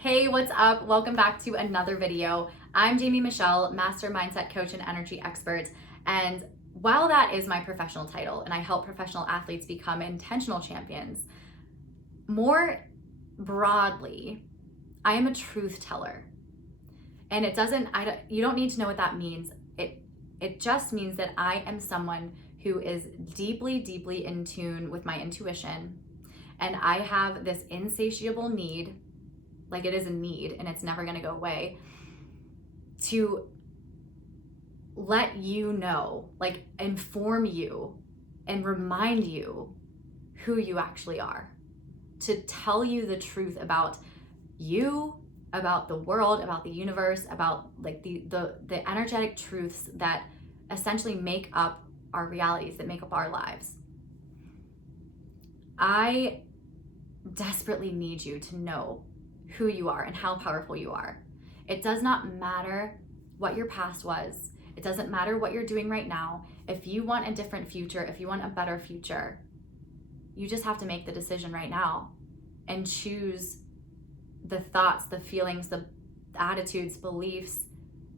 Hey, what's up? Welcome back to another video. I'm Jamie Michelle, Master Mindset Coach and Energy Expert. And while that is my professional title and I help professional athletes become intentional champions, more broadly, I am a truth teller. And you don't need to know what that means. It just means that I am someone who is deeply, deeply in tune with my intuition. And I have this insatiable need, like it is a need and it's never gonna go away, to let you know, like inform you and remind you who you actually are, to tell you the truth about you, about the world, about the universe, about like the energetic truths that essentially make up our realities, that make up our lives. I desperately need you to know who you are and how powerful you are. It does not matter what your past was. It doesn't matter what you're doing right now. If you want a different future, if you want a better future, you just have to make the decision right now and choose the thoughts, the feelings, the attitudes, beliefs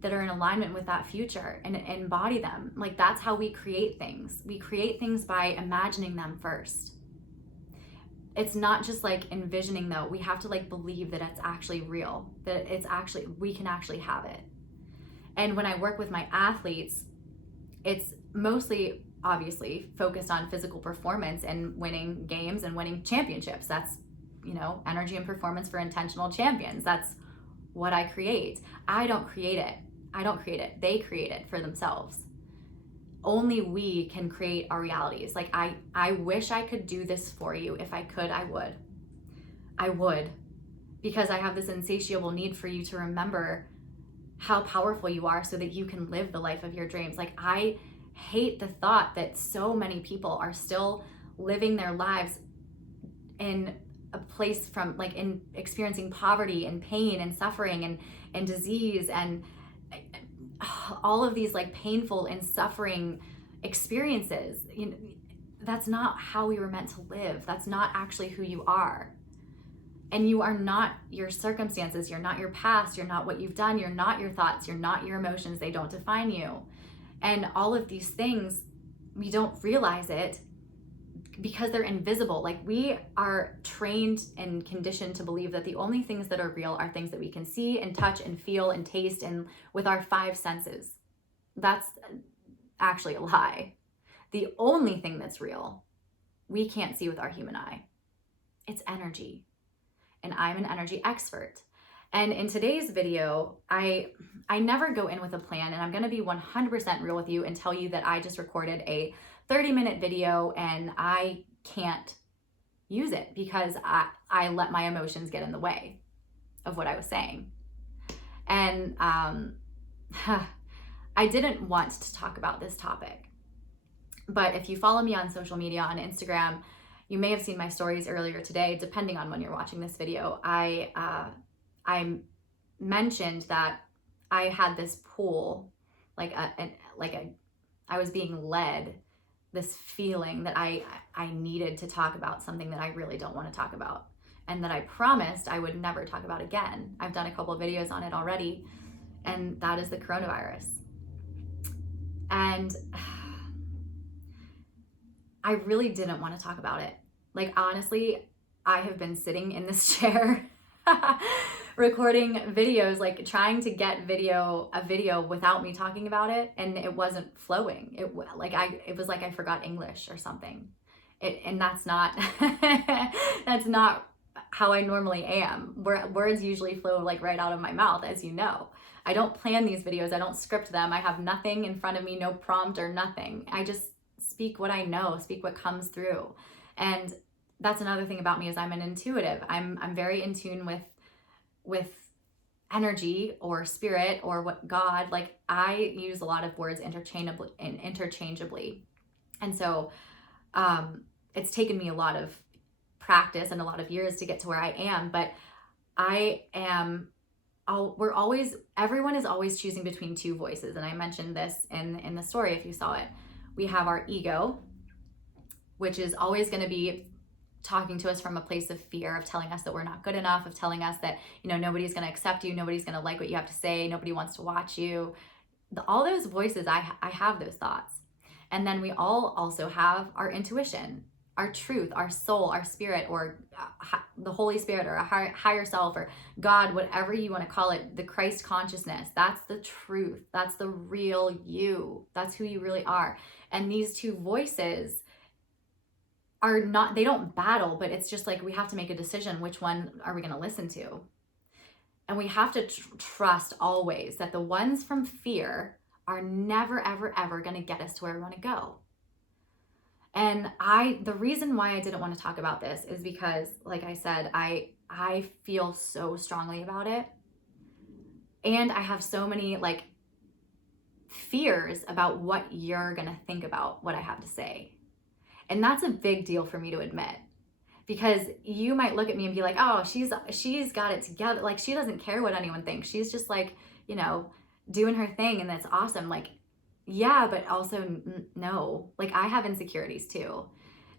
that are in alignment with that future and embody them. Like, that's how we create things. We create things by imagining them first. It's not just like envisioning though. We have to like believe that it's actually real, that we can actually have it. And when I work with my athletes, it's mostly obviously focused on physical performance and winning games and winning championships. That's, energy and performance for intentional champions. That's what I create. I don't create it. They create it for themselves. Only we can create our realities. Like I wish I could do this for you. If I could, I would, because I have this insatiable need for you to remember how powerful you are so that you can live the life of your dreams. Like, I hate the thought that so many people are still living their lives in a place from like in experiencing poverty and pain and suffering and disease and all of these like painful and suffering experiences. That's not how we were meant to live. That's not actually who you are. And you are not your circumstances. You're not your past. You're not what you've done. You're not your thoughts. You're not your emotions. They don't define you. And all of these things, we don't realize it because they're invisible. Like, we are trained and conditioned to believe that the only things that are real are things that we can see and touch and feel and taste and with our five senses. That's actually a lie. The only thing that's real, we can't see with our human eye. It's energy. And I'm an energy expert. And in today's video, I never go in with a plan, and I'm gonna be 100% real with you and tell you that I just recorded a 30-minute video and I can't use it because I let my emotions get in the way of what I was saying. And I didn't want to talk about this topic. But if you follow me on social media, on Instagram, you may have seen my stories earlier today, depending on when you're watching this video. I mentioned that I had this pull, I was being led, this feeling that I needed to talk about something that I really don't want to talk about, and that I promised I would never talk about again. I've done a couple of videos on it already, and that is the coronavirus. And I really didn't want to talk about it. Like, honestly, I have been sitting in this chair recording videos, like trying to get a video without me talking about it, and it wasn't flowing. It was like I forgot English or something. And that's not that's not how I normally am. Words usually flow like right out of my mouth, as you know. I don't plan these videos. I don't script them. I have nothing in front of me, no prompt or nothing. I just speak what I know, speak what comes through. And that's another thing about me, is I'm an intuitive. I'm very in tune with energy or spirit or what God, like, I use a lot of words interchangeably. And so it's taken me a lot of practice and a lot of years to get to where I am, but everyone is always choosing between two voices. And I mentioned this in the story, if you saw it. We have our ego, which is always going to be talking to us from a place of fear, of telling us that we're not good enough, of telling us that, nobody's going to accept you, nobody's going to like what you have to say, nobody wants to watch you. All those voices, I have those thoughts. And then we all also have our intuition, our truth, our soul, our spirit, or the Holy Spirit, or a higher self, or God, whatever you want to call it, the Christ consciousness. That's the truth. That's the real you. That's who you really are. And these two voices are not, they don't battle, but it's just like we have to make a decision. Which one are we going to listen to? And we have to trust always that the ones from fear are never, ever, ever going to get us to where we want to go. And the reason why I didn't want to talk about this is because, like I said, I feel so strongly about it. And I have so many like fears about what you're going to think about what I have to say. And that's a big deal for me to admit, because you might look at me and be like, oh, she's got it together. Like, she doesn't care what anyone thinks. She's just like, doing her thing, and that's awesome. Like, yeah, but also no, like I have insecurities too.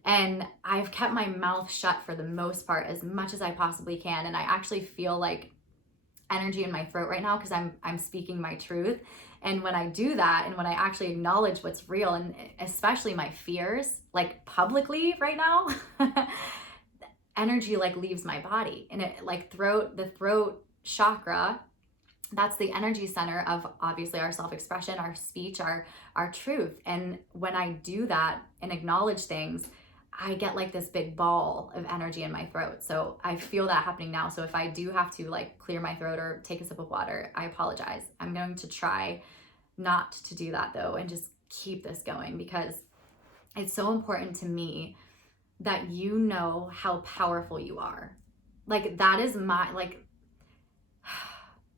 And I've kept my mouth shut for the most part, as much as I possibly can. And I actually feel like energy in my throat right now because I'm speaking my truth. And when I do that, and when I actually acknowledge what's real, and especially my fears, like publicly right now, energy like leaves my body. And it like the throat chakra, that's the energy center of obviously our self-expression, our speech, our truth. And when I do that and acknowledge things, I get like this big ball of energy in my throat. So I feel that happening now. So if I do have to like clear my throat or take a sip of water, I apologize. I'm going to try not to do that though, and just keep this going, because it's so important to me that you know how powerful you are. Like, that is my, like,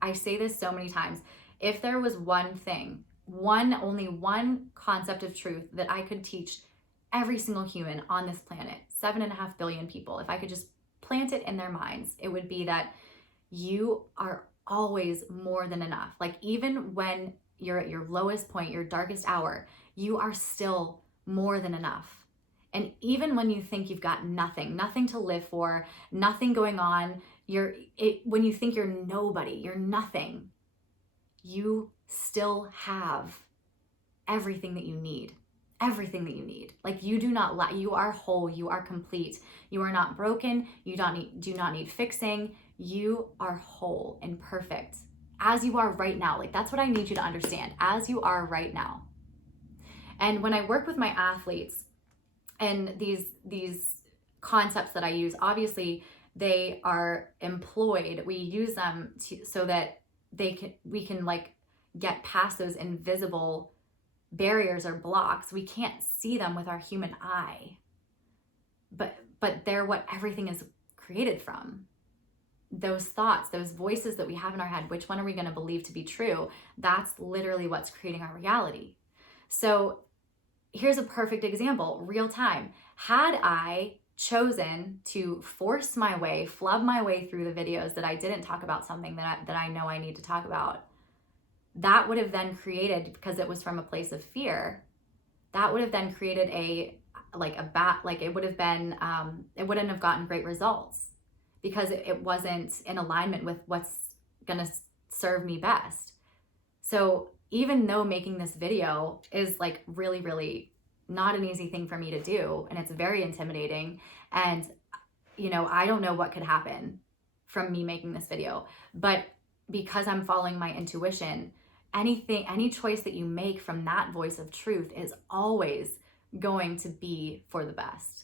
I say this so many times. If there was one thing, only one concept of truth that I could teach every single human on this planet, 7.5 billion people, if I could just plant it in their minds, it would be that you are always more than enough. Like, even when you're at your lowest point, your darkest hour, you are still more than enough. And even when you think you've got nothing to live for, nothing going on, when you think you're nobody, you're nothing, you still have everything that you need. Everything that you need. Like, you do not lack. You are whole. You are complete. You are not broken. You do not need fixing. You are whole and perfect as you are right now. Like, that's what I need you to understand, as you are right now. And when I work with my athletes, and these concepts that I use, obviously they are employed. We use them so that we can like get past those invisible barriers or blocks. We can't see them with our human eye, but they're what everything is created from. Those thoughts, those voices that we have in our head, which one are we going to believe to be true? That's literally what's creating our reality. So here's a perfect example, real time. Had I chosen to force my way, flub my way through the videos that I didn't talk about something that I know I need to talk about, that would have then created, because it was from a place of fear, that would have then created it would it wouldn't have gotten great results, because it wasn't in alignment with what's gonna serve me best. So even though making this video is like really, really not an easy thing for me to do, and it's very intimidating, and I don't know what could happen from me making this video, but because I'm following my intuition, any choice that you make from that voice of truth is always going to be for the best.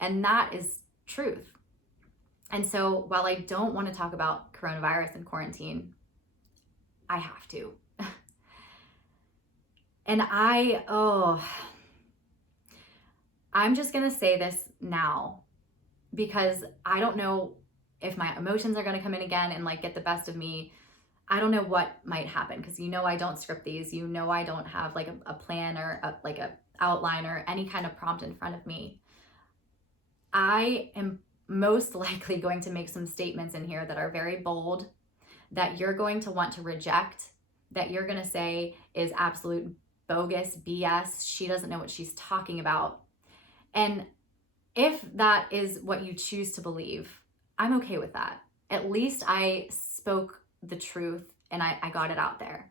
And that is truth. And so while I don't want to talk about coronavirus and quarantine, I have to. And I'm just going to say this now, because I don't know if my emotions are going to come in again and like get the best of me. I don't know what might happen, because I don't script these. I don't have like a plan or a outline or any kind of prompt in front of me. I am most likely going to make some statements in here that are very bold, that you're going to want to reject, that you're going to say is absolute bogus BS. She doesn't know what she's talking about. And If that is what you choose to believe, I'm okay with that. At least I spoke the truth and I got it out there.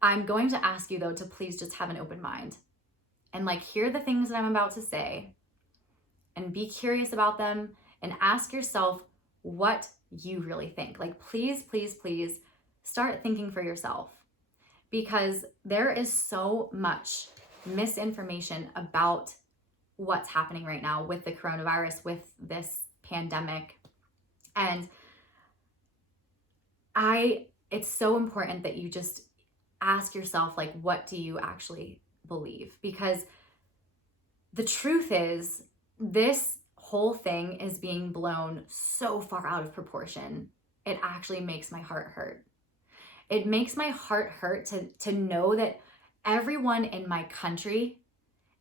I'm going to ask you though to please just have an open mind and like hear the things that I'm about to say and be curious about them and ask yourself what you really think. Like, please, please, please start thinking for yourself, because there is so much misinformation about what's happening right now with the coronavirus, with this pandemic. And it's so important that you just ask yourself, like, what do you actually believe? Because the truth is, this whole thing is being blown so far out of proportion. It actually makes my heart hurt. It makes my heart hurt to know that everyone in my country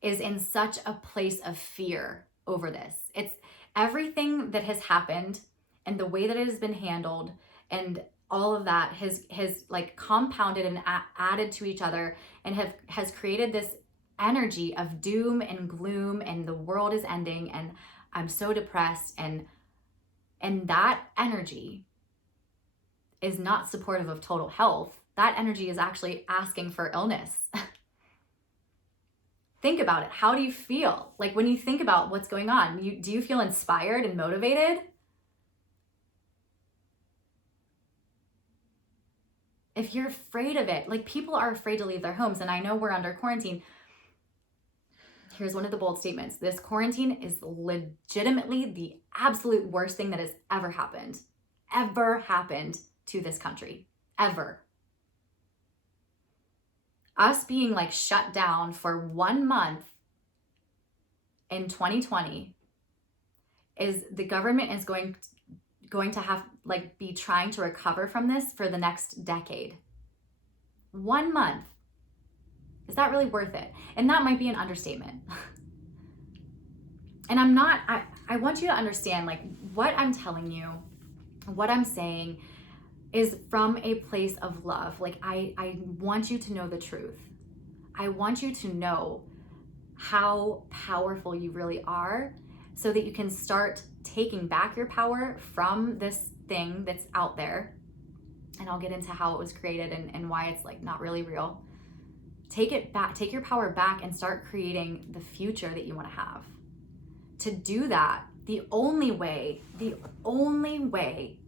is in such a place of fear over this. It's everything that has happened and the way that it has been handled and all of that has like compounded and added to each other and has created this energy of doom and gloom and the world is ending and I'm so depressed, and that energy is not supportive of total health. That energy is actually asking for illness. Think about it. How do you feel? Like when you think about what's going on, do you feel inspired and motivated? If you're afraid of it, like people are afraid to leave their homes, and I know we're under quarantine. Here's one of the bold statements. This quarantine is legitimately the absolute worst thing that has ever happened to this country, ever. Us being like shut down for 1 month in 2020 is the government is going to have like be trying to recover from this for the next decade. 1 month. Is that really worth it? And that might be an understatement. And I want you to understand, like, what I'm telling you, what I'm saying is from a place of love. Like, I want you to know the truth. I want you to know how powerful you really are so that you can start taking back your power from this thing that's out there. And I'll get into how it was created and why it's like not really real. Take it back, take your power back and start creating the future that you want to have. To do that, the only way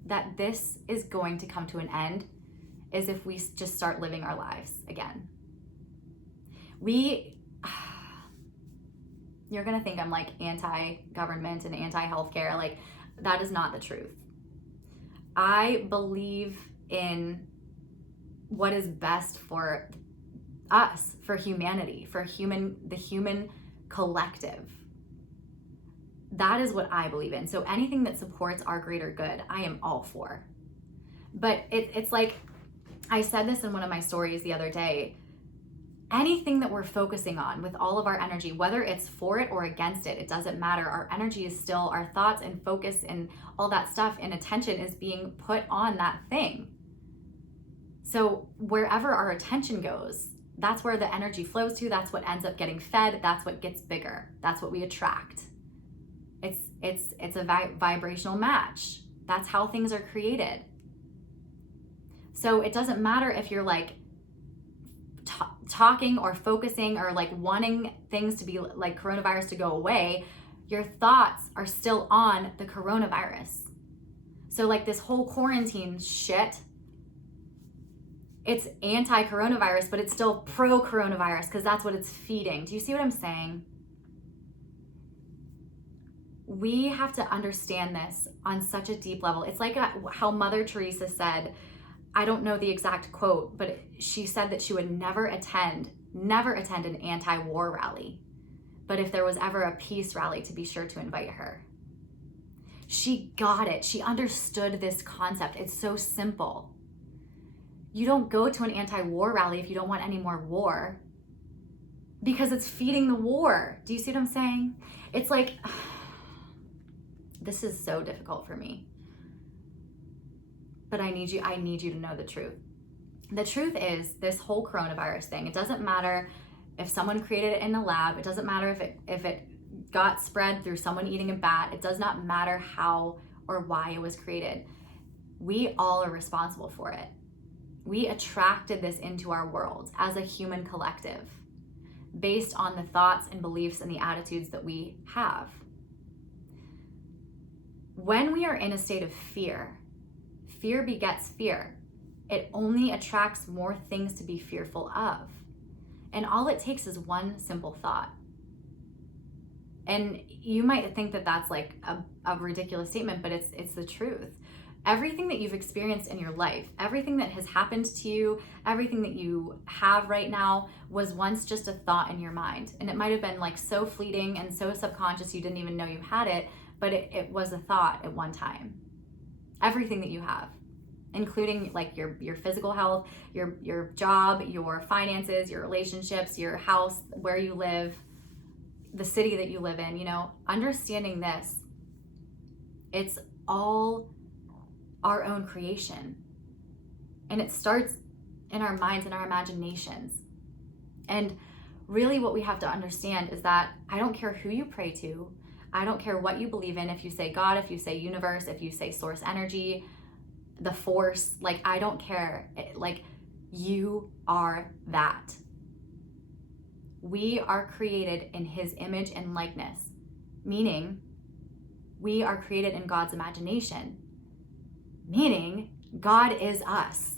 that this is going to come to an end is if we just start living our lives again. You're going to think I'm like anti-government and anti-healthcare. Like, that is not the truth. I believe in what is best for us, for humanity, for the human collective. That is what I believe in. So anything that supports our greater good, I am all for. But it's like, I said this in one of my stories the other day, anything that we're focusing on with all of our energy, whether it's for it or against it, it doesn't matter. Our energy is still, our thoughts and focus and all that stuff and attention is being put on that thing. So wherever our attention goes, that's where the energy flows to. That's what ends up getting fed. That's what gets bigger. That's what we attract. It's a vibrational match. That's how things are created. So it doesn't matter if you're like talking or focusing or like wanting things to be like coronavirus to go away. Your thoughts are still on the coronavirus. So like this whole quarantine shit, it's anti-coronavirus, but it's still pro-coronavirus because that's what it's feeding. Do you see what I'm saying? We have to understand this on such a deep level. It's like how Mother Teresa said, I don't know the exact quote, but she said that she would never attend an anti-war rally. But if there was ever a peace rally, to be sure to invite her. She got it. She understood this concept. It's so simple. You don't go to an anti-war rally if you don't want any more war, because it's feeding the war. Do you see what I'm saying? It's like, this is so difficult for me. But I need you to know the truth. The truth is, this whole coronavirus thing, it doesn't matter if someone created it in a lab. It doesn't matter if it got spread through someone eating a bat. It does not matter how or why it was created. We all are responsible for it. We attracted this into our world as a human collective based on the thoughts and beliefs and the attitudes that we have. When we are in a state of fear, fear begets fear. It only attracts more things to be fearful of. And all it takes is one simple thought. And you might think that that's like a ridiculous statement, but it's the truth. Everything that you've experienced in your life, everything that has happened to you, everything that you have right now was once just a thought in your mind. And it might have been like so fleeting and so subconscious you didn't even know you had it, but it was a thought at one time. Everything that you have, including like your physical health, your job, your finances, your relationships, your house, where you live, the city that you live in, understanding this, it's all our own creation. And it starts in our minds and our imaginations. And really what we have to understand is that I don't care who you pray to, I don't care what you believe in, if you say God, if you say universe, if you say source energy, the force, like I don't care, like you are that. We are created in his image and likeness, meaning we are created in God's imagination, meaning God is us.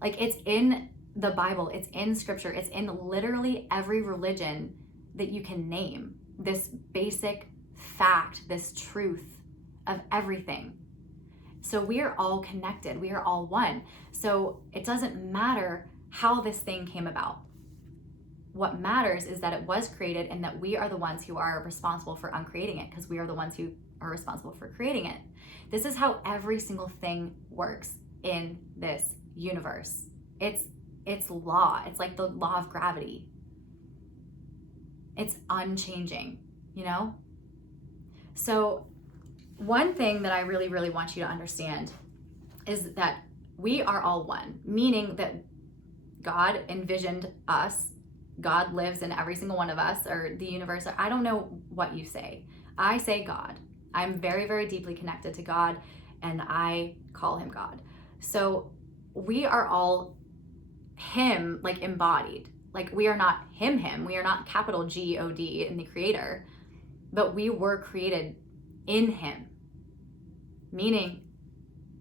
Like it's in the Bible, it's in scripture, it's in literally every religion that you can name. This basic fact, this truth of everything. So we are all connected, we are all one. So it doesn't matter how this thing came about. What matters is that it was created and that we are the ones who are responsible for uncreating it, because we are the ones who are responsible for creating it. This is how every single thing works in this universe. It's law. It's like the law of gravity. It's unchanging, So one thing that I really, really want you to understand is that we are all one, meaning that God envisioned us. God lives in every single one of us, or the universe. I don't know what you say. I say God. I'm very, very deeply connected to God, and I call him God. So we are all him, like embodied. Like we are not him. We are not capital G-O-D in the creator, but we were created in him. Meaning,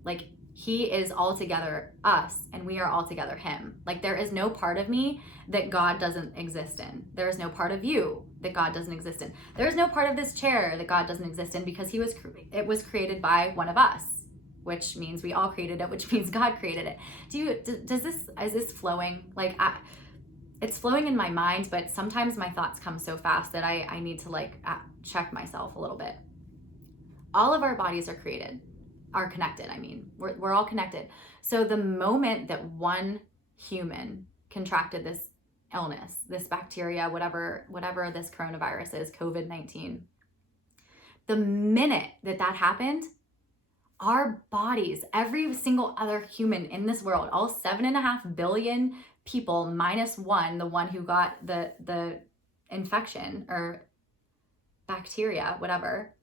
like he is altogether us and we are altogether him. Like there is no part of me that God doesn't exist in. There is no part of you that God doesn't exist in. There is no part of this chair that God doesn't exist in, because it was created by one of us, which means we all created it, which means God created it. Is this flowing? Like it's flowing in my mind, but sometimes my thoughts come so fast that I need to check myself a little bit. All of our bodies are connected. I mean, we're all connected. So the moment that one human contracted this illness, this bacteria, whatever this coronavirus is, COVID-19, the minute that happened, our bodies, every single other human in this world, all 7.5 billion people minus one, the one who got the infection or bacteria, whatever,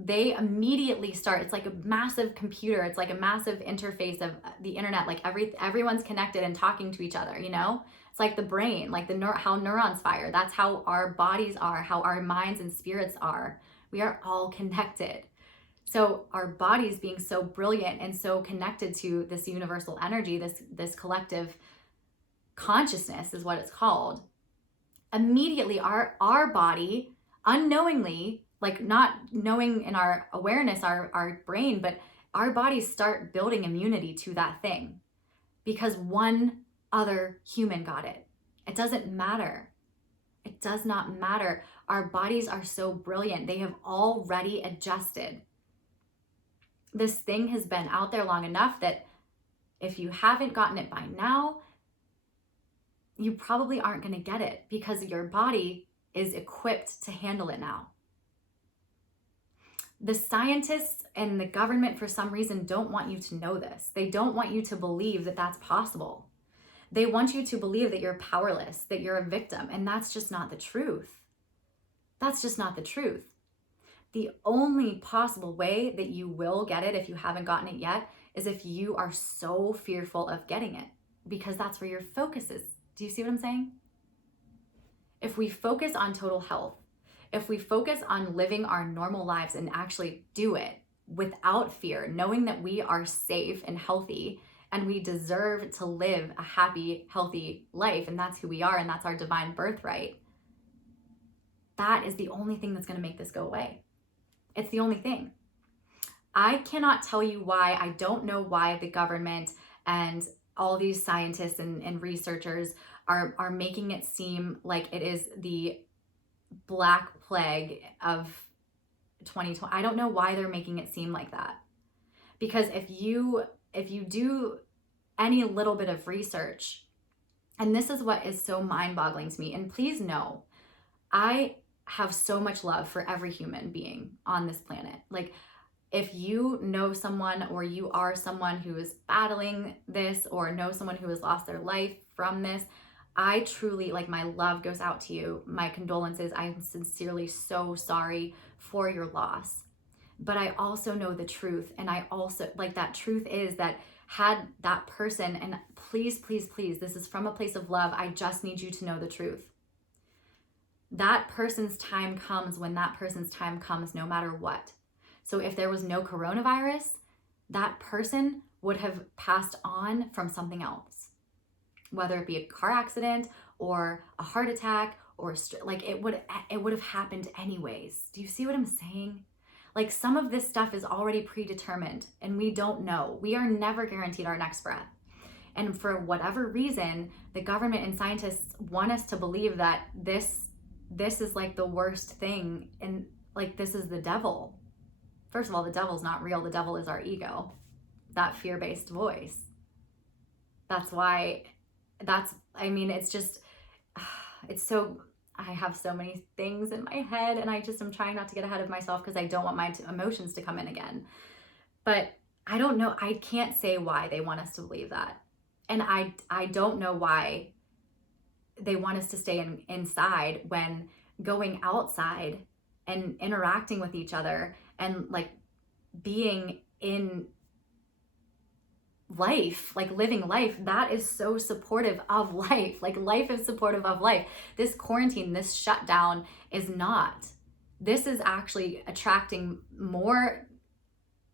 they immediately start. It's like a massive computer. It's like a massive interface of the internet. Like everyone's connected and talking to each other, It's like the brain, like how neurons fire. That's how our bodies are, how our minds and spirits are. We are all connected. So our bodies being so brilliant and so connected to this universal energy, this collective consciousness is what it's called. Immediately our body, unknowingly, like not knowing in our awareness, our brain, but our bodies start building immunity to that thing because one other human got it. It doesn't matter. It does not matter. Our bodies are so brilliant. They have already adjusted. This thing has been out there long enough that if you haven't gotten it by now, you probably aren't going to get it because your body is equipped to handle it now. The scientists and the government, for some reason, don't want you to know this. They don't want you to believe that that's possible. They want you to believe that you're powerless, that you're a victim, and that's just not the truth. That's just not the truth. The only possible way that you will get it, if you haven't gotten it yet, is if you are so fearful of getting it, because that's where your focus is. Do you see what I'm saying? If we focus on total health, if we focus on living our normal lives and actually do it without fear, knowing that we are safe and healthy and we deserve to live a happy, healthy life, and that's who we are and that's our divine birthright, that is the only thing that's going to make this go away. It's the only thing. I cannot tell you why. I don't know why the government and all these scientists and researchers are making it seem like it is the Black Plague of 2020. I don't know why they're making it seem like that. Because if you do any little bit of research, and this is what is so mind-boggling to me, and please know, I have so much love for every human being on this planet. Like, if you know someone or you are someone who is battling this or know someone who has lost their life from this, I truly, like, my love goes out to you. My condolences. I'm sincerely so sorry for your loss. But I also know the truth. And I also, like, that truth is that had that person, and please, please, please, this is from a place of love. I just need you to know the truth. That person's time comes when that person's time comes, no matter what. So if there was no coronavirus, that person would have passed on from something else, whether it be a car accident or a heart attack or like it would have happened anyways. Do you see what I'm saying? Like, some of this stuff is already predetermined and we don't know. We are never guaranteed our next breath. And for whatever reason, the government and scientists want us to believe that this is like the worst thing, and like this is the devil. First of all, the devil's not real. The devil is our ego, that fear-based voice. That's why, it's just, it's so, I have so many things in my head and I'm trying not to get ahead of myself because I don't want my emotions to come in again. But I don't know. I can't say why they want us to believe that. And I don't know why they want us to stay inside when going outside and interacting with each other and like being in life, like living life, that is so supportive of life. Like, life is supportive of life. This quarantine, this shutdown is not. This is actually attracting more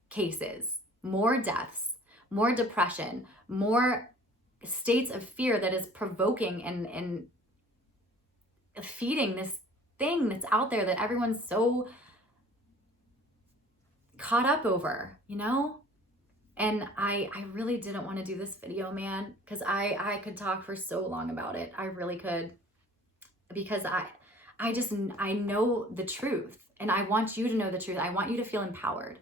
cases, more deaths, more depression, more states of fear that is provoking and feeding this thing that's out there that everyone's so caught up over, you know? And I really didn't want to do this video, man, because I could talk for so long about it. I really could, because I know the truth, and I want you to know the truth. I want you to feel empowered.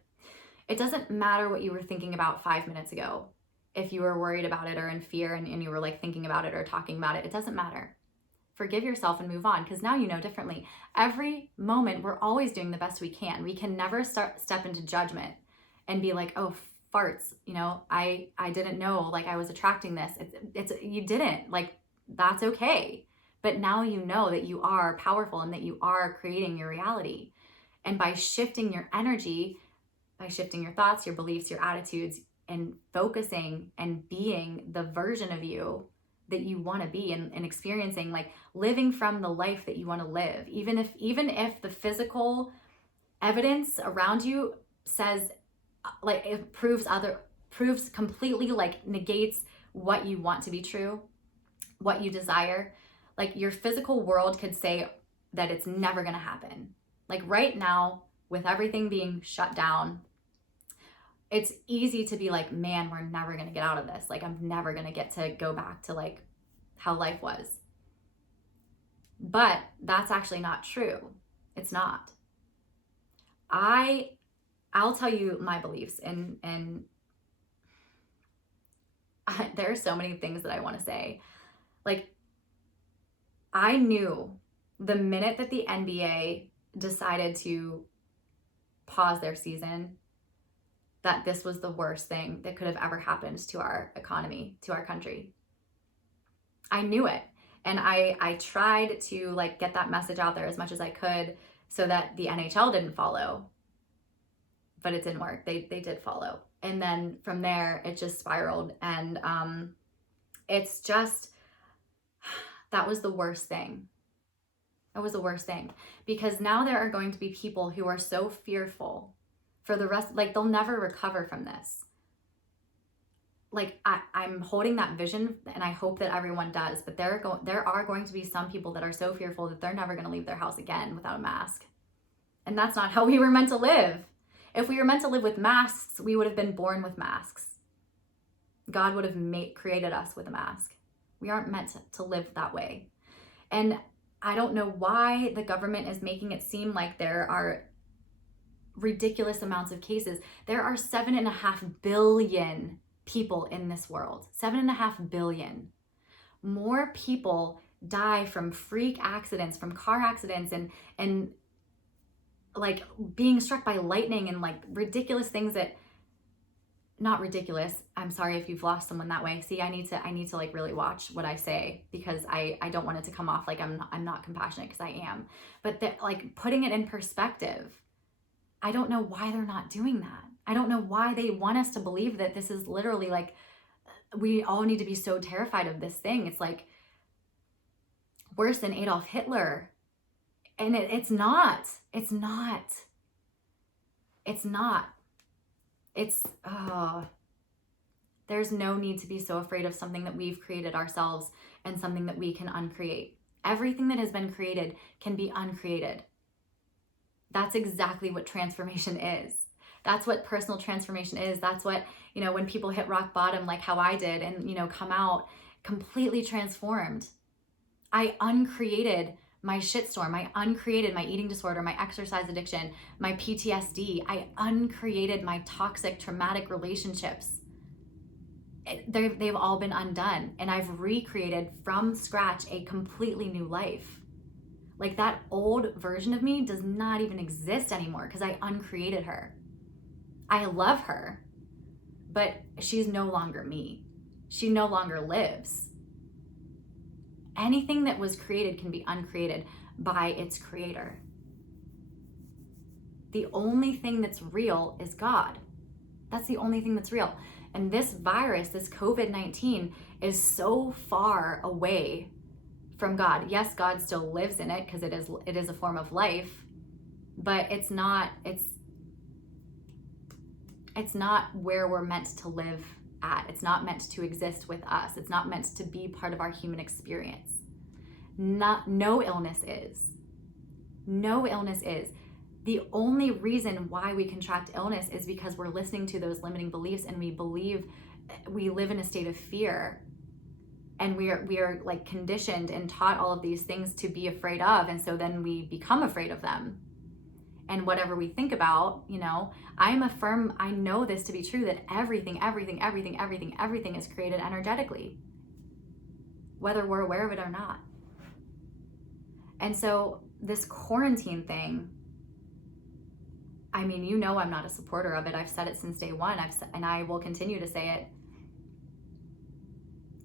It doesn't matter what you were thinking about 5 minutes ago. If you were worried about it or in fear and you were like thinking about it or talking about it, it doesn't matter. Forgive yourself and move on, because now you know differently. Every moment, we're always doing the best we can. We can never step into judgment and be like, oh, farts, you know, I didn't know, like, I was attracting this. You didn't, like, that's okay. But now you know that you are powerful and that you are creating your reality. And by shifting your energy, by shifting your thoughts, your beliefs, your attitudes, and focusing and being the version of you that you want to be, and experiencing, like, living from the life that you want to live, even if the physical evidence around you says, like, it proves completely, like, negates what you want to be true, what you desire. Like, your physical world could say that it's never going to happen. Like, right now, with everything being shut down, it's easy to be like, man, we're never going to get out of this. Like, I'm never going to get to go back to, like, how life was. But that's actually not true. It's not. I'll tell you my beliefs, and there are so many things that I want to say. Like, I knew the minute that the NBA decided to pause their season that this was the worst thing that could have ever happened to our economy, to our country. I knew it. And I tried to, like, get that message out there as much as I could, so that the NHL didn't follow. But it didn't work. They did follow. And then from there, it just spiraled. And it's just, that was the worst thing. That was the worst thing. Because now there are going to be people who are so fearful for the rest, like they'll never recover from this. Like I'm holding that vision, and I hope that everyone does, but there are going to be some people that are so fearful that they're never going to leave their house again without a mask. And that's not how we were meant to live. If we were meant to live with masks, we would have been born with masks. God would have created us with a mask. We aren't meant to live that way. And I don't know why the government is making it seem like there are ridiculous amounts of cases. There are 7.5 billion people in this world. 7.5 billion. More people die from freak accidents, from car accidents, and like being struck by lightning and like ridiculous things that, not ridiculous. I'm sorry if you've lost someone that way. See, I need to like really watch what I say, because I don't want it to come off like I'm not compassionate, because I am. But that, like, putting it in perspective, I don't know why they're not doing that. I don't know why they want us to believe that this is literally like, we all need to be so terrified of this thing. It's like worse than Adolf Hitler. And it's not. There's no need to be so afraid of something that we've created ourselves and something that we can uncreate. Everything that has been created can be uncreated. That's exactly what transformation is. That's what personal transformation is. That's what, when people hit rock bottom, like how I did, and, come out completely transformed. I uncreated my shitstorm. I uncreated my eating disorder, my exercise addiction, my PTSD. I uncreated my toxic, traumatic relationships. They've all been undone. And I've recreated from scratch a completely new life. Like, that old version of me does not even exist anymore, because I uncreated her. I love her, but she's no longer me. She no longer lives. Anything that was created can be uncreated by its creator. The only thing that's real is God. That's the only thing that's real. And this virus, this COVID-19, is so far away from God. Yes, God still lives in it, because it is a form of life, but it's not where we're meant to live at. It's not meant to exist with us. It's not meant to be part of our human experience. No illness is. No illness is. The only reason why we contract illness is because we're listening to those limiting beliefs, and we live in a state of fear, and we are like conditioned and taught all of these things to be afraid of, and so then we become afraid of them. And whatever we think about, I know this to be true, that everything is created energetically, whether we're aware of it or not. And so this quarantine thing, I'm not a supporter of it. I've said it since day one, and I will continue to say it.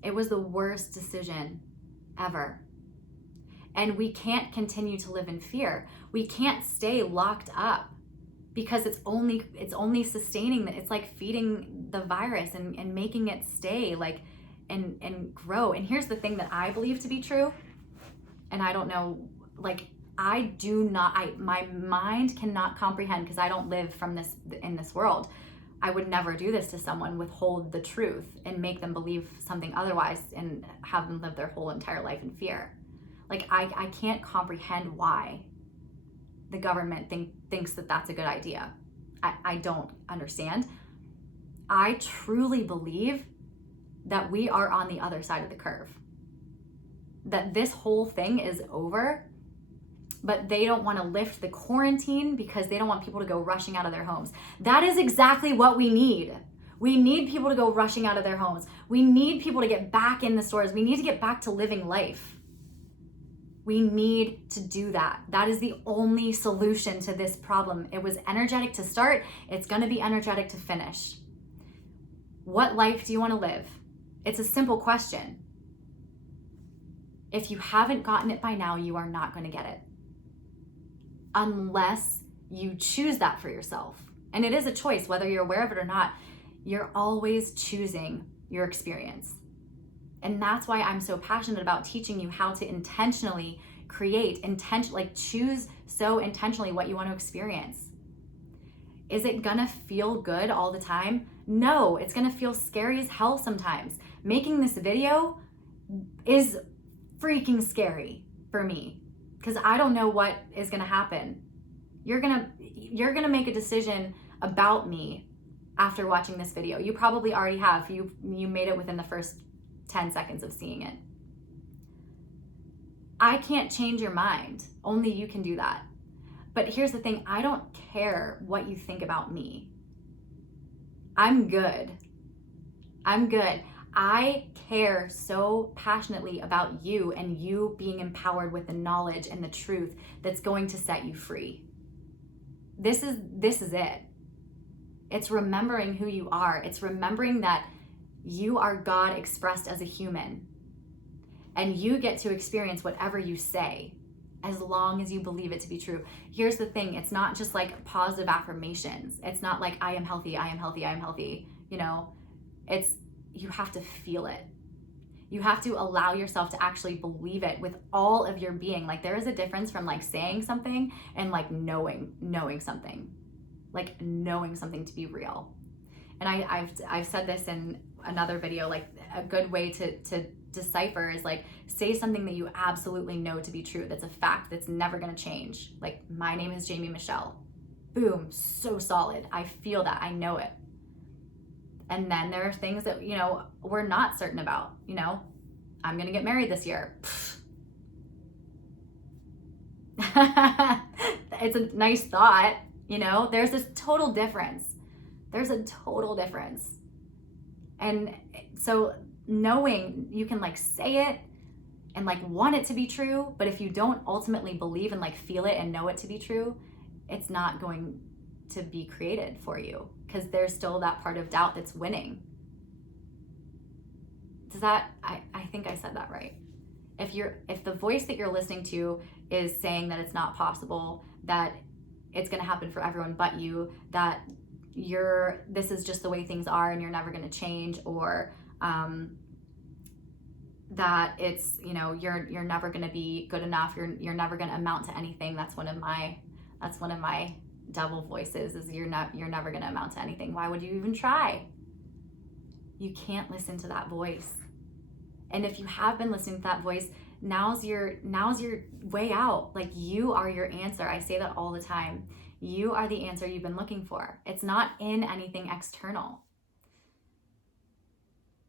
It was the worst decision ever. And we can't continue to live in fear. We can't stay locked up, because it's only sustaining that. It's like feeding the virus and making it stay and grow. And here's the thing that I believe to be true. And I don't know, my mind cannot comprehend, because I don't live in this world. I would never do this to someone, withhold the truth and make them believe something otherwise and have them live their whole entire life in fear. I can't comprehend why the government thinks that that's a good idea. I don't understand. I truly believe that we are on the other side of the curve. That this whole thing is over, but they don't want to lift the quarantine because they don't want people to go rushing out of their homes. That is exactly what we need. We need people to go rushing out of their homes. We need people to get back in the stores. We need to get back to living life. We need to do that. That is the only solution to this problem. It was energetic to start. It's going to be energetic to finish. What life do you want to live? It's a simple question. If you haven't gotten it by now, you are not going to get it. unless you choose that for yourself. And it is a choice, whether you're aware of it or not. You're always choosing your experience. And that's why I'm so passionate about teaching you how to intentionally create, choose so intentionally what you want to experience. Is it gonna feel good all the time? No, it's gonna feel scary as hell sometimes. Making this video is freaking scary for me because I don't know what is gonna happen. You're gonna make a decision about me after watching this video. You probably already have. You made it within the first 10 seconds of seeing it. I can't change your mind. Only you can do that. But here's the thing, I don't care what you think about me. I'm good. I care so passionately about you and you being empowered with the knowledge and the truth that's going to set you free. This is it. It's remembering who you are. It's remembering that you are God expressed as a human. And you get to experience whatever you say, as long as you believe it to be true. Here's the thing, it's not just like positive affirmations. It's not like I am healthy, I am healthy, I am healthy. You have to feel it. You have to allow yourself to actually believe it with all of your being. Like there is a difference from like saying something and like knowing something. Like knowing something to be real. And I've said this in another video, like a good way to decipher is like say something that you absolutely know to be true, that's a fact, that's never going to change. Like my name is Jamie Michelle. Boom, so solid. I feel that, I know it. And then there are things that we're not certain about. I'm going to get married this year. It's a nice thought. There's this total difference. And so knowing you can like say it and like want it to be true, but if you don't ultimately believe and like feel it and know it to be true, it's not going to be created for you because there's still that part of doubt that's winning. I think I said that right. If the voice that you're listening to is saying that it's not possible, that it's going to happen for everyone but you, that this is just the way things are and you're never going to change, or that it's you're never going to be good enough, you're never going to amount to anything. That's one of my devil voices, is you're never going to amount to anything. Why would you even try? You can't listen to that voice. And if you have been listening to that voice, now's your way out. Like you are your answer. I say that all the time. You are the answer you've been looking for. It's not in anything external.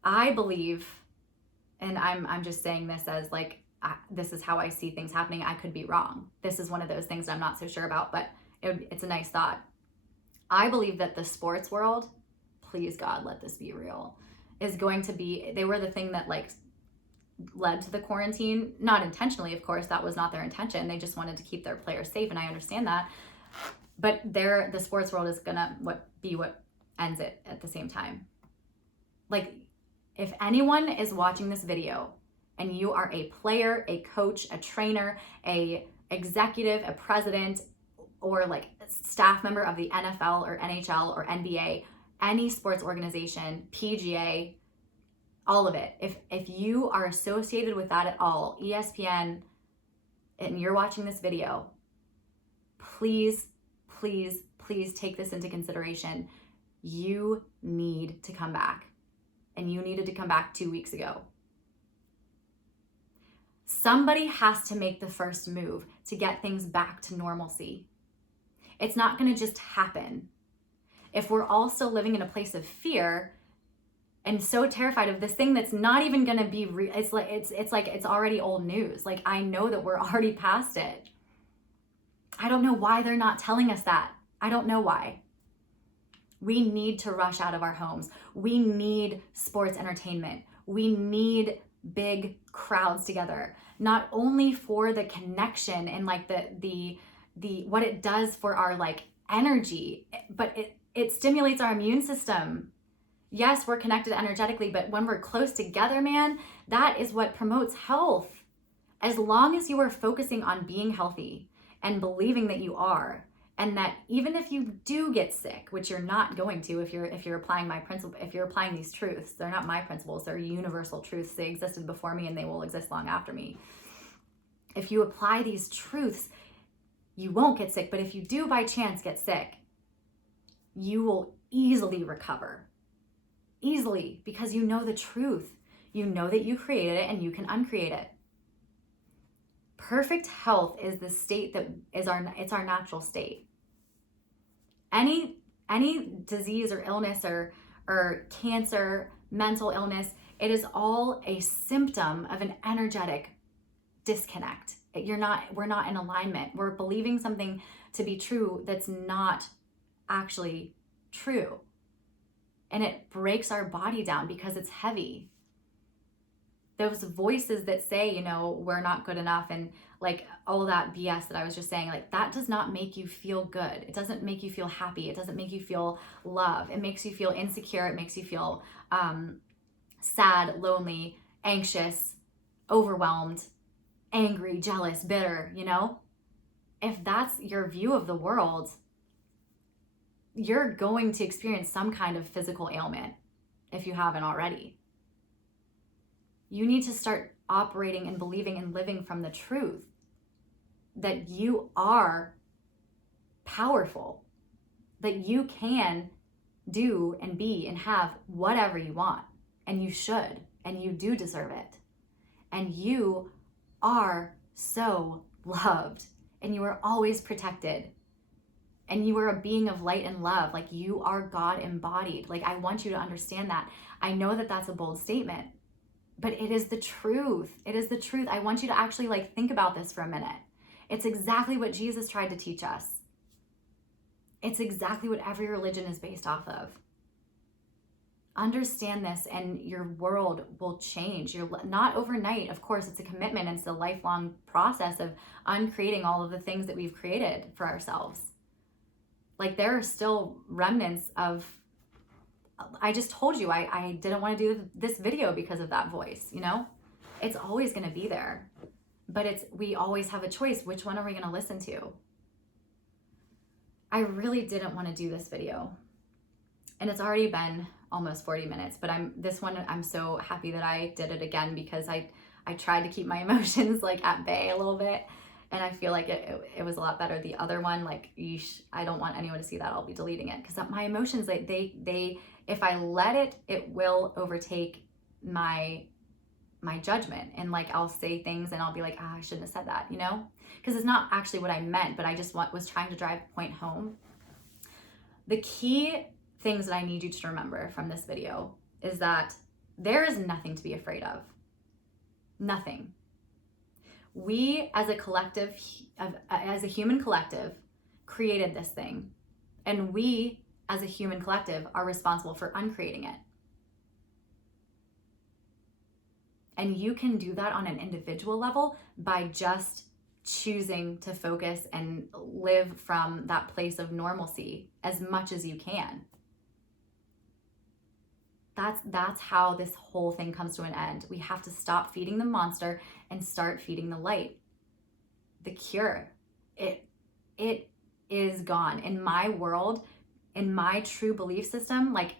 I believe, and I'm just saying this as like, this is how I see things happening. I could be wrong. This is one of those things I'm not so sure about, but it's a nice thought. I believe that the sports world, please God, let this be real, is going to be, they were the thing that like led to the quarantine, not intentionally, of course, that was not their intention. They just wanted to keep their players safe, and I understand that. But the sports world is gonna be what ends it at the same time. Like, if anyone is watching this video and you are a player, a coach, a trainer, a executive, a president, or like a staff member of the NFL or NHL or NBA, any sports organization, PGA, all of it. If you are associated with that at all, ESPN, and you're watching this video, please take this into consideration. You need to come back. And you needed to come back 2 weeks ago. Somebody has to make the first move to get things back to normalcy. It's not going to just happen. If we're all still living in a place of fear and so terrified of this thing that's not even going to be real, it's like it's already old news. Like, I know that we're already past it. I don't know why they're not telling us that. I don't know why. We need to rush out of our homes. We need sports entertainment. We need big crowds together, not only for the connection and like the what it does for our like energy, but it stimulates our immune system. Yes, we're connected energetically, but when we're close together, man, that is what promotes health. As long as you are focusing on being healthy and believing that you are, and that even if you do get sick, which you're not going to if you're applying my principle, if you're applying these truths, they're not my principles, they're universal truths. They existed before me and they will exist long after me. If you apply these truths, you won't get sick. But if you do by chance get sick, you will easily recover. Easily, because you know the truth. You know that you created it and you can uncreate it. Perfect health is the state that is it's our natural state. Any disease or illness or cancer, mental illness, it is all a symptom of an energetic disconnect. We're not in alignment. We're believing something to be true that's not actually true. And it breaks our body down because it's heavy. Those voices that say, you know, we're not good enough, and like all that BS that I was just saying, like that does not make you feel good. It doesn't make you feel happy. It doesn't make you feel love. It makes you feel insecure. It makes you feel sad, lonely, anxious, overwhelmed, angry, jealous, bitter, you know? If that's your view of the world, you're going to experience some kind of physical ailment if you haven't already. You need to start operating and believing and living from the truth that you are powerful, that you can do and be and have whatever you want, and you should, and you do deserve it. And you are so loved, and you are always protected, and you are a being of light and love. Like, you are God embodied. Like, I want you to understand that. I know that that's a bold statement, but it is the truth. It is the truth. I want you to actually like think about this for a minute. It's exactly what Jesus tried to teach us. It's exactly what every religion is based off of. Understand this and your world will change. You're not overnight. Of course, it's a commitment. It's a lifelong process of uncreating all of the things that we've created for ourselves. Like, there are still remnants of, I just told you, I didn't want to do this video because of that voice, you know? It's always going to be there. But we always have a choice. Which one are we going to listen to? I really didn't want to do this video. And it's already been almost 40 minutes, but I'm so happy that I did it again, because I tried to keep my emotions like at bay a little bit. And I feel like it was a lot better. The other one, like, yeesh, I don't want anyone to see that. I'll be deleting it, because my emotions, like they if I let it, it will overtake my judgment. And like, I'll say things and I'll be like, I shouldn't have said that, you know? Because it's not actually what I meant, but I just was trying to drive the point home. The key things that I need you to remember from this video is that there is nothing to be afraid of. Nothing. We as a collective, as a human collective, created this thing. And we as a human collective are responsible for uncreating it. And you can do that on an individual level by just choosing to focus and live from that place of normalcy as much as you can. That's how this whole thing comes to an end. We have to stop feeding the monster and start feeding the light. The cure, it is gone. In my world, in my true belief system, like,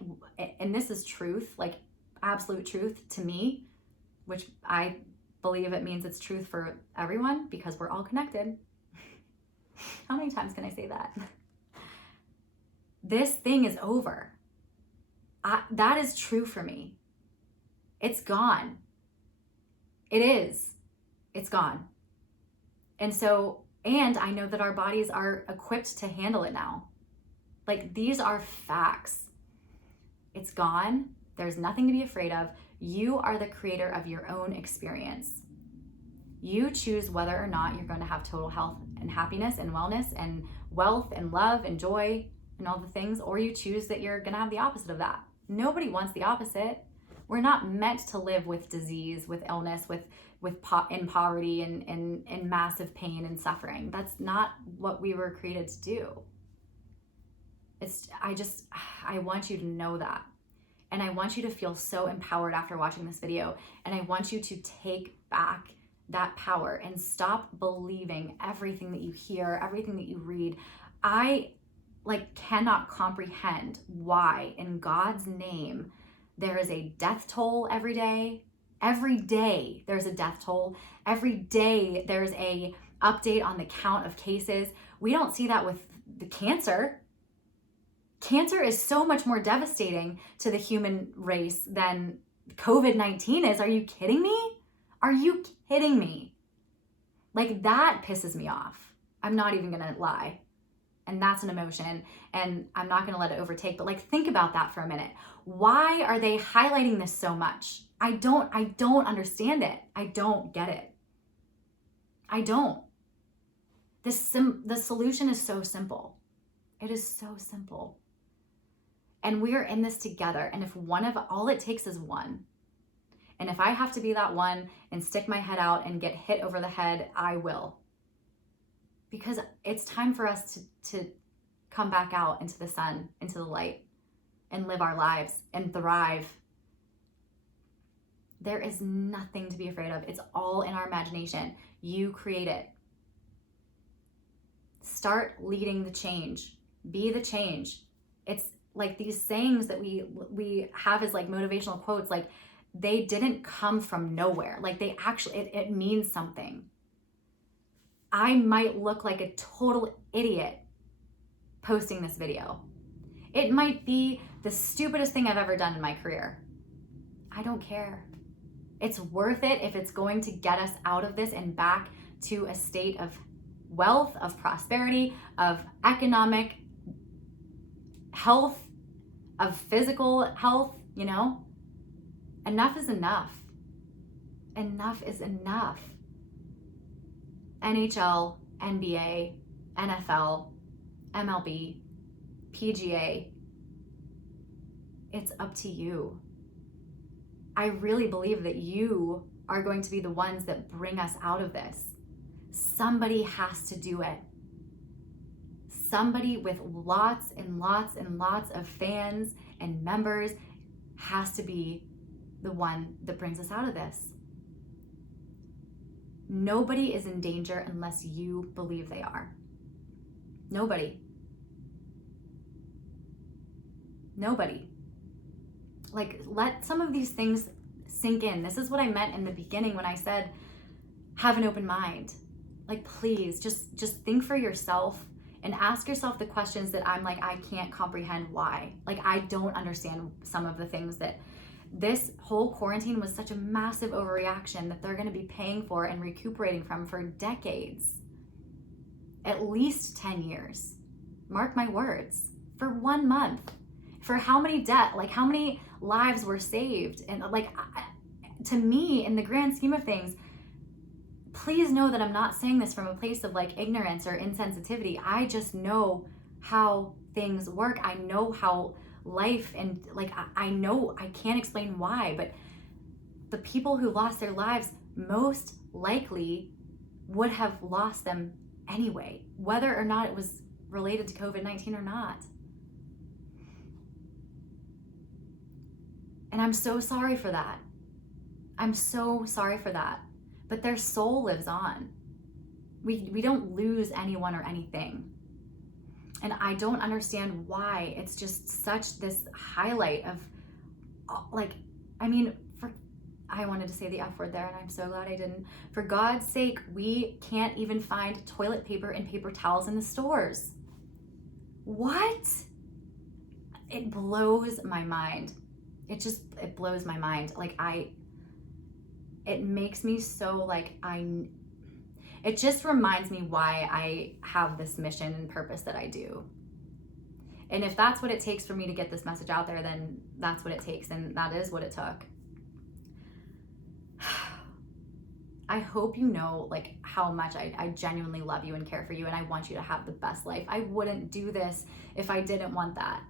and this is truth, like absolute truth to me, which I believe it means it's truth for everyone, because we're all connected. How many times can I say that? This thing is over. That is true for me. It's gone. It is. It's gone. And I know that our bodies are equipped to handle it now. Like, these are facts. It's gone. There's nothing to be afraid of. You are the creator of your own experience. You choose whether or not you're going to have total health and happiness and wellness and wealth and love and joy and all the things, or you choose that you're going to have the opposite of that. Nobody wants the opposite. We're not meant to live with disease, with illness, in poverty and massive pain and suffering. That's not what we were created to do. I want you to know that. And I want you to feel so empowered after watching this video. And I want you to take back that power and stop believing everything that you hear, everything that you read. I cannot comprehend why in God's name there is a death toll every day. Every day there's a death toll. Every day there's a update on the count of cases. We don't see that with the cancer. Cancer is so much more devastating to the human race than COVID-19 is. Are you kidding me? Are you kidding me? Like, that pisses me off. I'm not even gonna lie. And that's an emotion, and I'm not gonna let it overtake, but like, think about that for a minute. Why are they highlighting this so much? I don't understand it. I don't get it. I don't. The solution is so simple. It is so simple. And we're in this together. And if all it takes is one. And if I have to be that one and stick my head out and get hit over the head, I will. Because it's time for us to come back out into the sun, into the light, and live our lives and thrive. There is nothing to be afraid of. It's all in our imagination. You create it. Start leading the change. Be the change. It's like these sayings that we have as like motivational quotes, like they didn't come from nowhere. Like they actually, it means something. I might look like a total idiot posting this video. It might be the stupidest thing I've ever done in my career. I don't care. It's worth it if it's going to get us out of this and back to a state of wealth, of prosperity, of economic health, of physical health, you know? Enough is enough. Enough is enough. NHL, NBA, NFL, MLB, PGA, it's up to you. I really believe that you are going to be the ones that bring us out of this. Somebody has to do it. Somebody with lots and lots and lots of fans and members has to be the one that brings us out of this. Nobody is in danger unless you believe they are. Nobody. Nobody. Like, let some of these things sink in. This is what I meant in the beginning when I said, have an open mind. Like, please, just think for yourself and ask yourself the questions that I'm like, I can't comprehend why. Like, I don't understand some of the things that this whole quarantine was such a massive overreaction that they're going to be paying for and recuperating from for decades. At least 10 years. Mark my words. For 1 month. For how many how many lives were saved? And to me, in the grand scheme of things, please know that I'm not saying this from a place of like ignorance or insensitivity. I just know how things work. I know how life and I know I can't explain why, but the people who lost their lives most likely would have lost them anyway, whether or not it was related to COVID-19 or not. And I'm so sorry for that. I'm so sorry for that. But their soul lives on. We don't lose anyone or anything. And I don't understand why it's just such this highlight of I wanted to say the F word there and I'm so glad I didn't. For God's sake, we can't even find toilet paper and paper towels in the stores. What? It blows my mind. It blows my mind. It makes me so it just reminds me why I have this mission and purpose that I do. And if that's what it takes for me to get this message out there, then that's what it takes. And that is what it took. I hope you know how much I genuinely love you and care for you. And I want you to have the best life. I wouldn't do this if I didn't want that.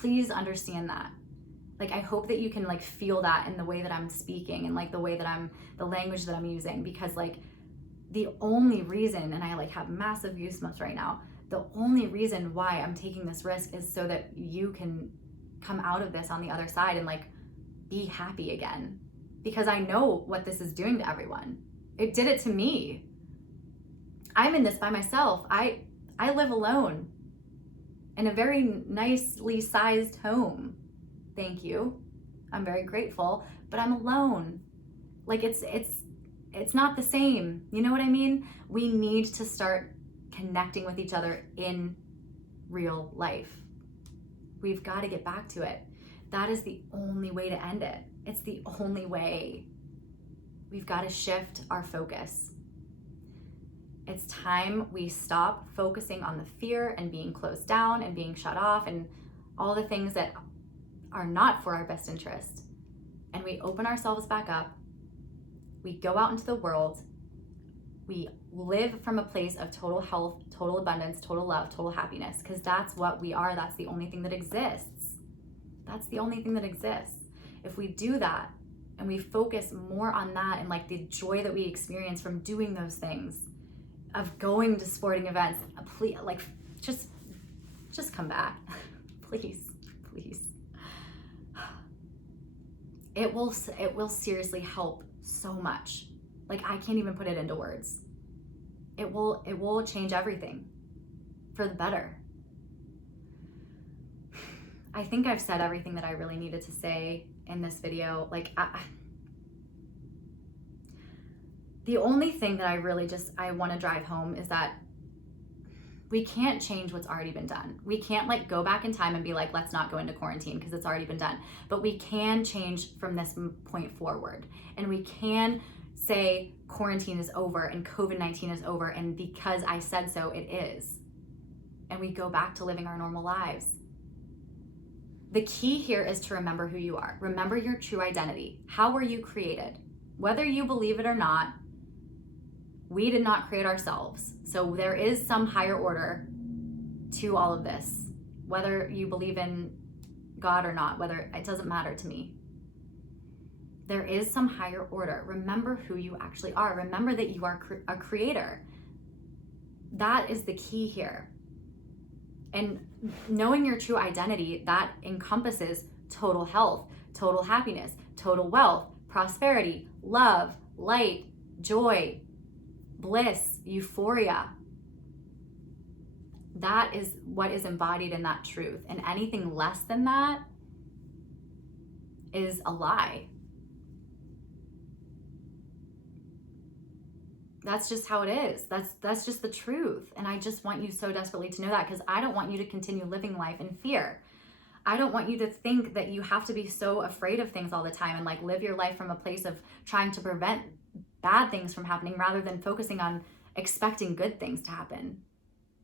Please understand that. I hope that you can feel that in the way that I'm speaking and the way that the language that I'm using, because the only reason, and I have massive goosebumps right now, the only reason why I'm taking this risk is so that you can come out of this on the other side and be happy again, because I know what this is doing to everyone. It did it to me. I'm in this by myself. I live alone in a very nicely sized home. Thank you. I'm very grateful, but I'm alone. Like it's not the same. You know what I mean? We need to start connecting with each other in real life. We've got to get back to it. That is the only way to end it. It's the only way. We've got to shift our focus. It's time we stop focusing on the fear and being closed down and being shut off and all the things that are not for our best interest. And we open ourselves back up. We go out into the world. We live from a place of total health, total abundance, total love, total happiness, because that's what we are. That's the only thing that exists. That's the only thing that exists. If we do that and we focus more on that and like the joy that we experience from doing those things, of going to sporting events, please, like just come back. Please. It will seriously help so much. Like I can't even put it into words. It will change everything for the better. I think I've said everything that I really needed to say in this video. Like the only thing that I want to drive home is that we can't change what's already been done. We can't like go back in time and be like, let's not go into quarantine because it's already been done. But we can change from this point forward. And we can say quarantine is over and COVID-19 is over. And because I said so, it is. And we go back to living our normal lives. The key here is to remember who you are. Remember your true identity. How were you created? Whether you believe it or not, we did not create ourselves. So there is some higher order to all of this. Whether you believe in God or not, it doesn't matter to me. There is some higher order. Remember who you actually are. Remember that you are a creator. That is the key here. And knowing your true identity, that encompasses total health, total happiness, total wealth, prosperity, love, light, joy, bliss, euphoria. That is what is embodied in that truth. And anything less than that is a lie. That's just how it is. That's just the truth. And I just want you so desperately to know that, because I don't want you to continue living life in fear. I don't want you to think that you have to be so afraid of things all the time and like live your life from a place of trying to prevent bad things from happening rather than focusing on expecting good things to happen.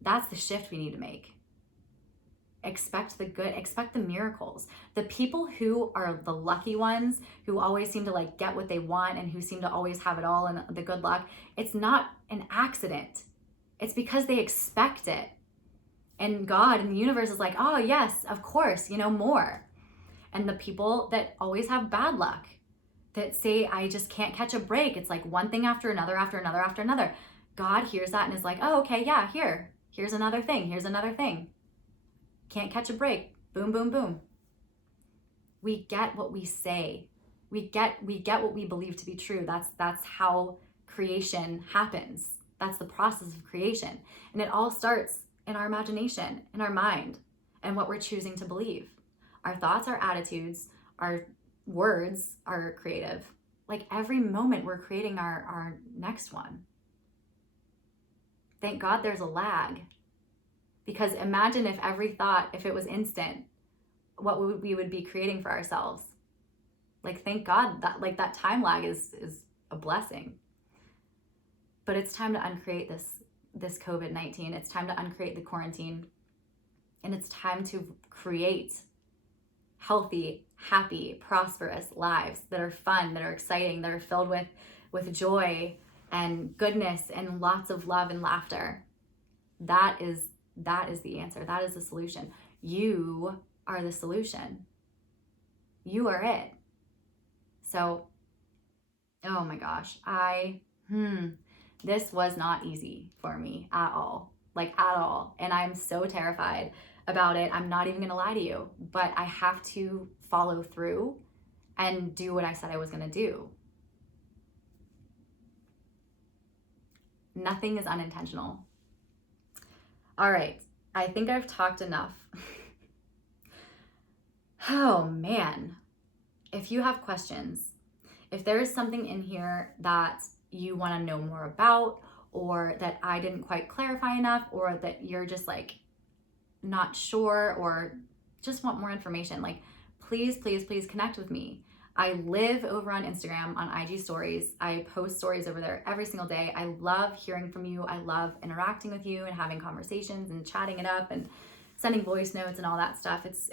That's the shift we need to make. Expect the good, expect the miracles. The people who are the lucky ones, who always seem to like get what they want and who seem to always have it all and the good luck, it's not an accident. It's because they expect it. And God and the universe is like, oh yes, of course, more. And the people that always have bad luck, that say, I just can't catch a break. It's like one thing after another, after another, after another. God hears that and is like, oh, okay, yeah, here's another thing. Here's another thing. Can't catch a break. Boom, boom, boom. We get what we say. We get what we believe to be true. That's how creation happens. That's the process of creation. And it all starts in our imagination, in our mind, and what we're choosing to believe. Our thoughts, our attitudes, our words are creative. Like every moment we're creating our next one. Thank God there's a lag. Because imagine if every thought, if it was instant, what we would be creating for ourselves. Like thank God that time lag is a blessing. But it's time to uncreate this COVID-19. It's time to uncreate the quarantine. And it's time to create healthy, happy, prosperous lives that are fun, that are exciting, that are filled with joy and goodness and lots of love and laughter. That is the answer. That is the solution. You are the solution. You are it. So, oh my gosh, this was not easy for me at all, like at all. And I'm so terrified about it. I'm not even gonna lie to you, but I have to follow through and do what I said I was gonna do. Nothing is unintentional. All right, I think I've talked enough. Oh man, if you have questions, if there is something in here that you want to know more about, or that I didn't quite clarify enough, or that you're just like not sure or just want more information, like please, please, please connect with me. I live over on Instagram on IG stories. I post stories over there every single day. I love hearing from you. I love interacting with you and having conversations and chatting it up and sending voice notes and all that stuff. It's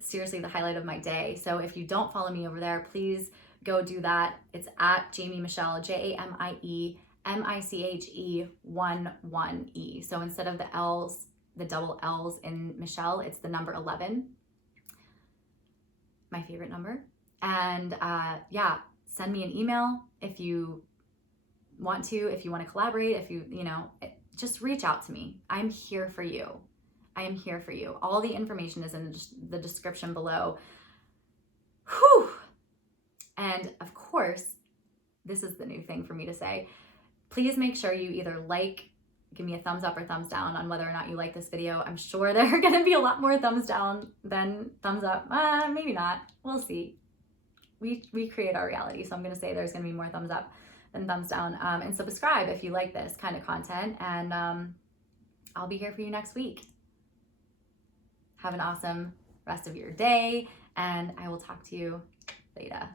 seriously the highlight of my day. So if you don't follow me over there, please go do that. It's at Jamie Michelle, JAMIE MICHE 11E. So instead of the L's, the double L's in Michelle, it's the number 11. My favorite number. And yeah, send me an email if you want to collaborate, if you just reach out to me. I'm here for you. I am here for you. All the information is in the description below. Whew. And of course, this is the new thing for me to say. Please make sure you either give me a thumbs up or thumbs down on whether or not you like this video. I'm sure there are gonna be a lot more thumbs down than thumbs up. Maybe not, we'll see. We create our reality, so I'm gonna say there's gonna be more thumbs up than thumbs down. And subscribe if you like this kind of content, and I'll be here for you next week. Have an awesome rest of your day, and I will talk to you later.